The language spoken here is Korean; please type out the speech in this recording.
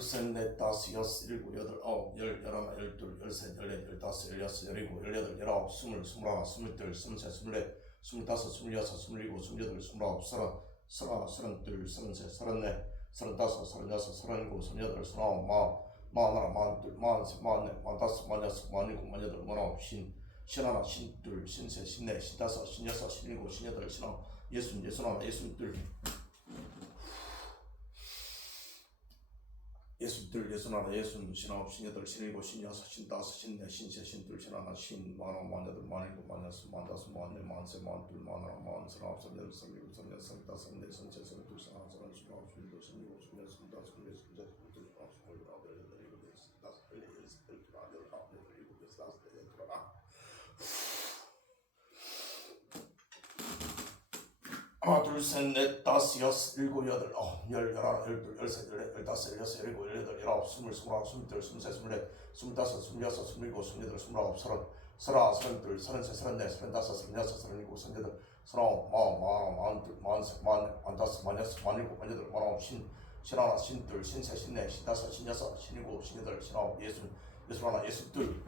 둘, 넷, 다섯, 여섯, 일곱, 여덟, 아홉, 열, 열하나, 열둘, 열셋, 열넷, 열다섯, 열여섯, 열일곱, 열여덟, 열아홉, 스물, 스물하나, 스물둘, 스물셋, 스물넷, 스물다섯, 스물여섯, 스물일곱, 스물여덟, 스물아홉, 서른, 서른하나, 서른둘, 서른셋, 서른넷, 서른다섯, 서른여섯, 서른일곱, 서른여덟, 서른아홉, 마흔, 마흔하나, 마흔둘, 마흔셋, 마흔넷, 마흔다섯, 마흔여섯, 마흔일곱, 마흔여덟, 마흔아홉, 쉰, 쉰하나, 쉰둘, 쉰셋, 쉰넷, 쉰다섯, 쉰여섯, 쉰일곱, 쉰여덟, 쉰아홉, 예순, 예순하나, 예순둘, 예순둘, 예순하나, 예순, 쉰아홉, 쉰여덟, 쉰일곱, 쉰여섯, 쉰다섯, 쉰넷, 쉰셋, 쉰둘, 쉰하나, 쉰, 마흔하나, 마흔여덟, 마흔일곱, 마흔여섯, 마흔다섯, 마흔넷, 마흔셋, 마흔둘, 마흔하나, 마흔, 서른아홉, 서른여덟, 서른일곱, 서른여덟, 서른다섯, 서른넷, 서른셋, 서른둘, 서른하나, 서른둘, 서른아홉, 서른여덟, 서른일곱, 서른여덟, 서른다섯, 서른여섯, 서른셋, 서른둘, 서른아홉, 서른여덟, 서른아홉, 서른여덟, 서른일곱, 서른다섯, 서른여덟, 서른여섯, 서른둘, 서른아홉, 서른아홉, 서른일곱, 서른다섯, 서른여덟, 서른아홉. 하나 둘셋넷 다섯 여섯 일곱 여덟 아홉 열 열하나 열둘 열셋 열넷 열다섯 열여섯 열일곱 열여덟 열아홉 스물 스물하나 스물둘 스물셋 스물넷 스물다섯 스물여섯 스물일곱 스물여덟 스물아홉 서른 서른하나 서른둘 서른셋 서른넷 서른다섯 서른여섯 서른일곱 서른여덟 서른아홉 마흔 마흔하나 마흔둘 마흔셋 마흔넷 마흔다섯 마흔여섯 마흔일곱 마흔여덟 마흔아홉 쉰 쉰하나 쉰둘 쉰셋 쉰넷 쉰다섯 쉰여섯 쉰일곱 쉰여덟 쉰아홉 예순 예순하나 예순둘